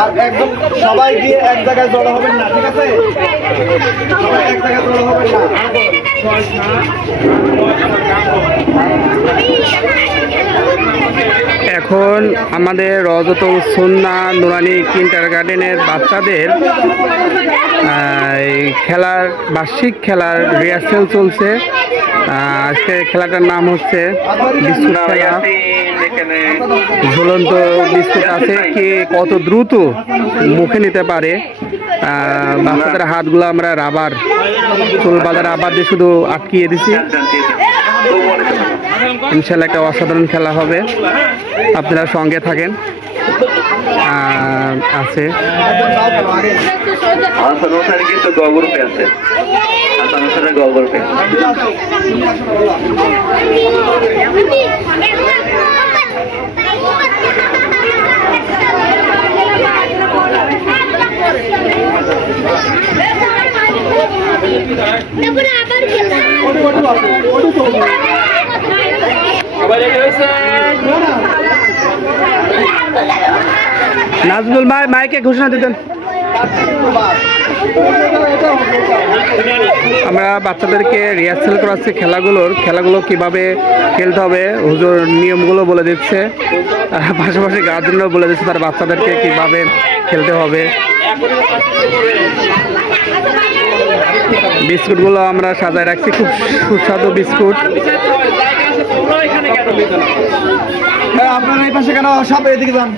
আর একদম সবাই গিয়ে এক জায়গায় জড়ো হবেন না, ঠিক আছে? সবাই এক জায়গায় জড়ো হবেন না। এখন আমাদের রজতুল সুন্নাহ নুরানি কিন্ডারগার্টেনের বাচ্চাদের খেলার বার্ষিক খেলার রিহার্সেল চলছে। আজকে খেলাটার নাম হচ্ছে বিস্কুট খেলা। ঝুলন্ত বিস্কুট আছে, কে কত দ্রুত মুখে নিতে পারে। বাচ্চাদের হাতগুলো আমরা রাবার, চুল বাঁধা রাবার দিয়ে শুধু আটকিয়ে দিছি। ইনশাল্লাহ একটা অসাধারণ খেলা হবে, আপনারা সঙ্গে থাকেন। আছে নাজমুল ভাই মাইকে ঘোষণা দিতেন। আমরা বাচ্চাদেরকে রিহার্সাল করাচ্ছি খেলাগুলো কিভাবে খেলতে হবে, হুজুর নিয়মগুলো বলে দিচ্ছে, পাশাপাশি গার্জেনরাও বলে দিচ্ছে তার বাচ্চাদেরকে কিভাবে খেলতে হবে। বিস্কুটগুলো আমরা সাজায় রাখছি, খুব সুস্বাদু বিস্কুট। আপনারা এই পাশে কেন, সব এদিকে যান।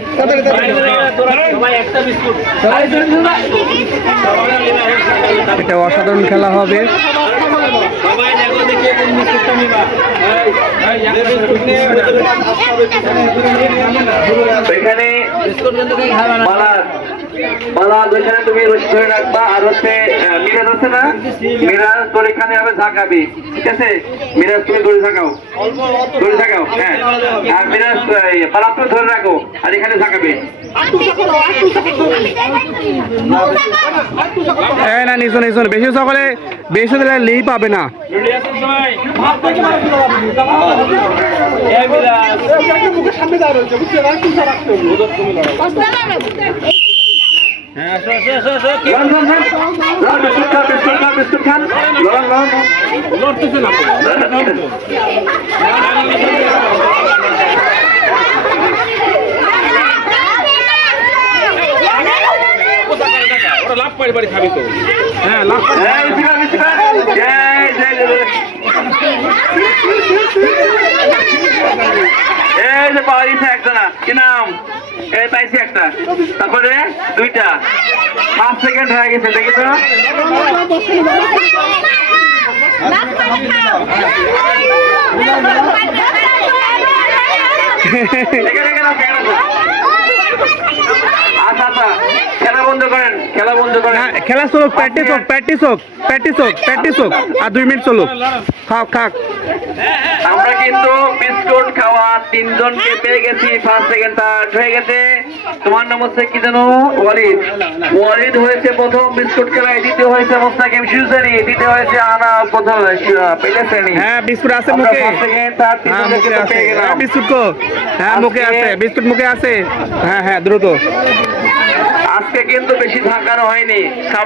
এটা অসাধারণ খেলা হবে। এখানে ওইখানে তুমি রশি ধরে রাখবা। আর হচ্ছে মিরাজ আছে না, মিরাজ তোর এখানে হবে ঝাঁকাবি, ঠিক আছে? মিরাজ তুমি দড়ি ঝাঁকাও, হ্যাঁ। আর মিরাজ পালা তুমি ধরে রাখো, আর এখানে ঝাঁকাবে। না নিশো বেশি সকলে বেশি দিলে লেই পাবে না। লাভ পাই বাড়ি খাবি তো। হ্যাঁ লাভ এই যে পাওয়া গেছে একজনা, কি নাম? এই পাইছি একটা, তারপরে দুইটা, 5 সেকেন্ড হয়ে গেছে, দেখি তো। আচ্ছা আচ্ছা, খেলা বন্ধ করেন, খেলা চলুক, প্র্যাকটিস হোক, আর 2 মিনিট চলুক। খাক আমরা কিন্তু বিস্কুট খাওয়া 3 জনকে পেয়ে গেছি। 5 সেকেন্ড স্টার্ট হয়ে গেছে। তোমার নাম হচ্ছে কি জানো? ওয়ালিদ হয়েছে প্রথম বিস্কুট খেলায়, দ্বিতীয় হয়েছে মোস্তাকিম শিশুশ্রেণী, তৃতীয় হয়েছে আনা প্রথম পেলে শ্রেণী। হ্যাঁ বিস্কুট আছে মুখে, বিস্কুট বিস্কুট মুখে আছে। হ্যাঁ দ্রুত। আজকে কিন্তু বেশি ঝাঁকানো হয়নি। সামনে